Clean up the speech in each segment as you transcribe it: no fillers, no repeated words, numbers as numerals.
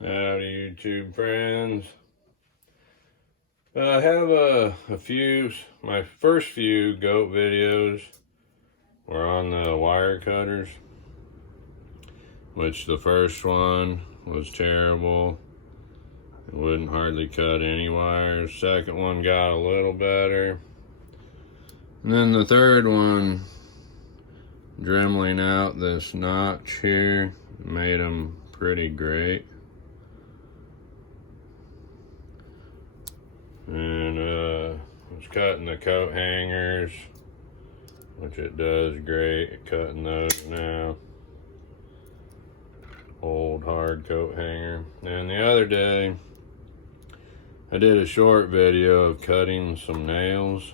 Howdy, YouTube friends. I have a few, my first few goat videos were on the wire cutters, which the first one was terrible. It wouldn't hardly cut any wires. Second one got a little better. And then the third one, dremeling out this notch here, made them pretty great. And I was cutting the coat hangers, which it does great. Cutting those now. Old hard coat hanger. And the other day, I did a short video of cutting some nails.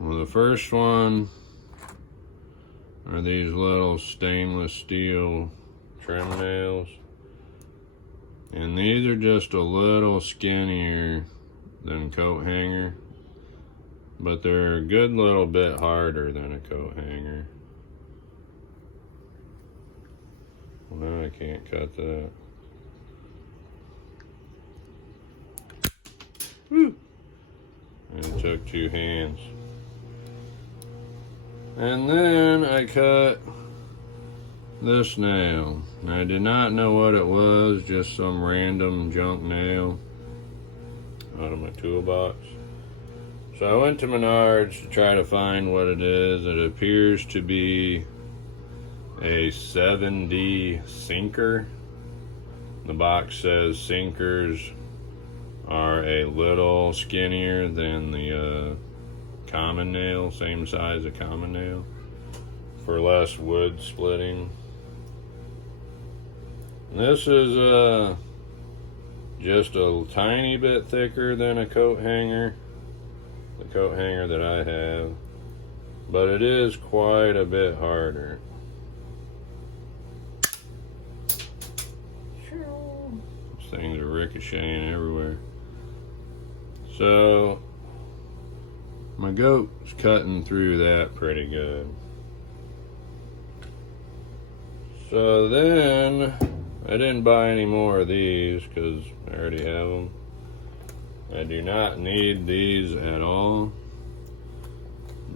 Well, the first one are these little stainless steel trim nails. And these are just a little skinnier than coat hanger, but they're a good little bit harder than a coat hanger. Well, now I can't cut that. Woo! And it took 2 hands. And then I cut this nail. I did not know what it was, just some random junk nail out of my toolbox. So I went to Menards to try to find what it is. It appears to be a 7D sinker. The box says sinkers are a little skinnier than the common nail, same size as common nail, for less wood splitting. This is just a tiny bit thicker than a coat hanger, the coat hanger that I have, but it is quite a bit harder. These things are ricocheting everywhere. So my goat's cutting through that pretty good. So then I didn't buy any more of these because I already have them. I do not need these at all.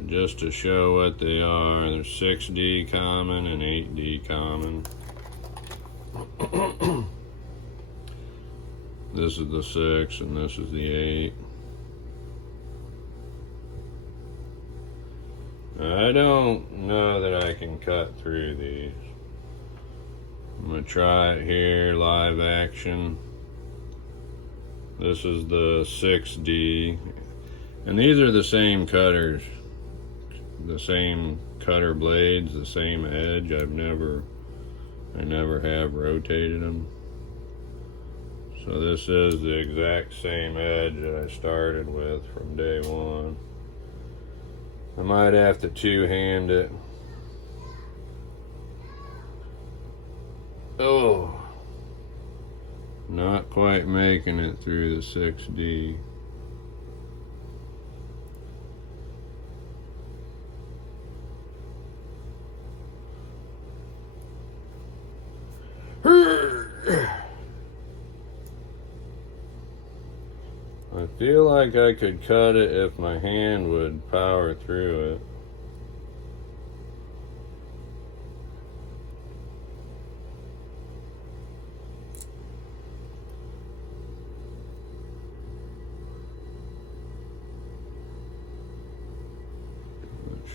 Just to show what they are, they're 6D common and 8D common. This is the 6 and this is the 8. I don't know that I can cut through these. I'm gonna try it here, live action. This is the 6D, and these are the same cutters, the same cutter blades, the same edge. I never have rotated them. So this is the exact same edge that I started with from day one. I might have to two-hand it. Oh, not quite making it through the 6D. I feel like I could cut it if my hand would power through it.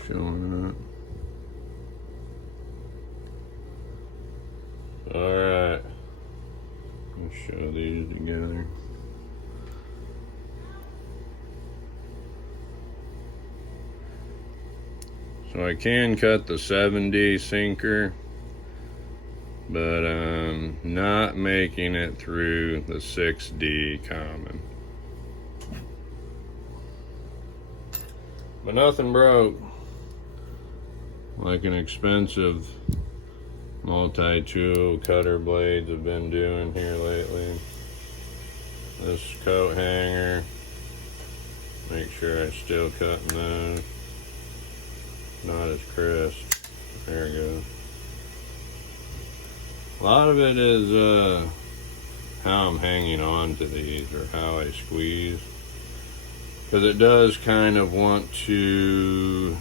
Showing up. Alright, let's show these together. So I can cut the 7D sinker, but I'm not making it through the 6D common. But nothing broke like an expensive multi-tool cutter blades have been doing here lately. This coat hanger, make sure I'm still cutting those. Not as crisp. There we go. A lot of it is how I'm hanging on to these or how I squeeze. Because it does kind of want to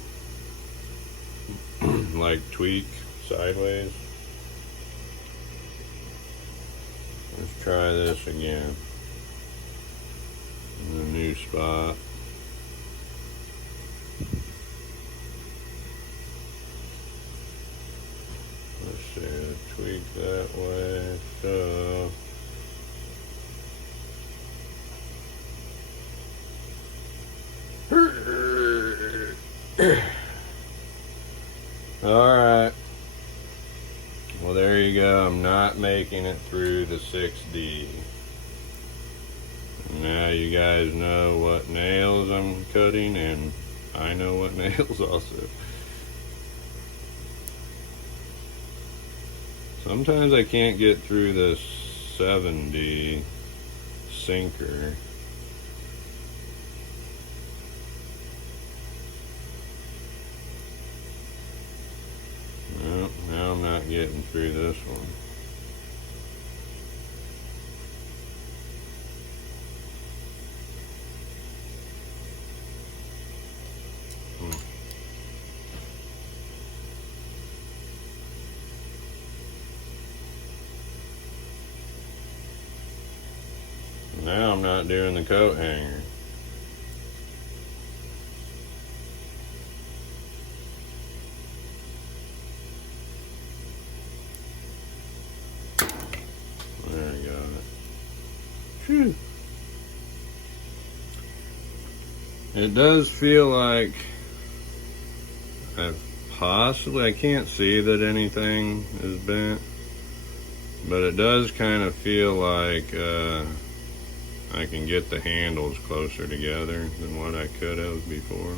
like tweak sideways. Let's try this again. In a new spot. Let's see, tweak that way. So alright. Well, there you go. I'm not making it through the 6D. Now you guys know what nails I'm cutting, and I know what nails also. Sometimes I can't get through this 7D sinker. No, now I'm not getting through this one. Now I'm not doing the coat hanger. There we go. Phew. It does feel like I can't see that anything is bent, but it does kind of feel like I can get the handles closer together than what I could have before.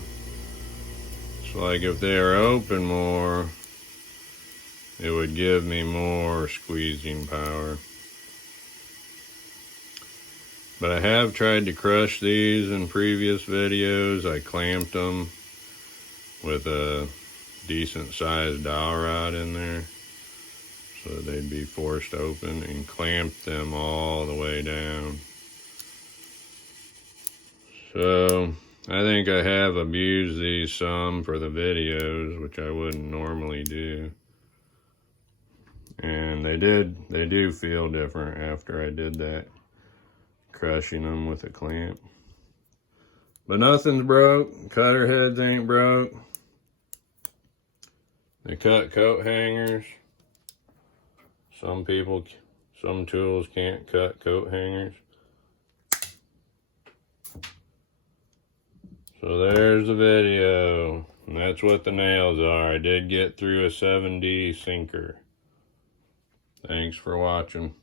It's like if they were open more, it would give me more squeezing power. But I have tried to crush these in previous videos. I clamped them with a decent sized dowel rod in there so they'd be forced open, and clamped them all the way down. So I think I have abused these some for the videos, which I wouldn't normally do. And they do feel different after I did that, crushing them with a clamp. But nothing's broke. Cutter heads ain't broke. They cut coat hangers. Some tools can't cut coat hangers. So there's the video, and that's what the nails are. I did get through a 7D sinker. Thanks for watching.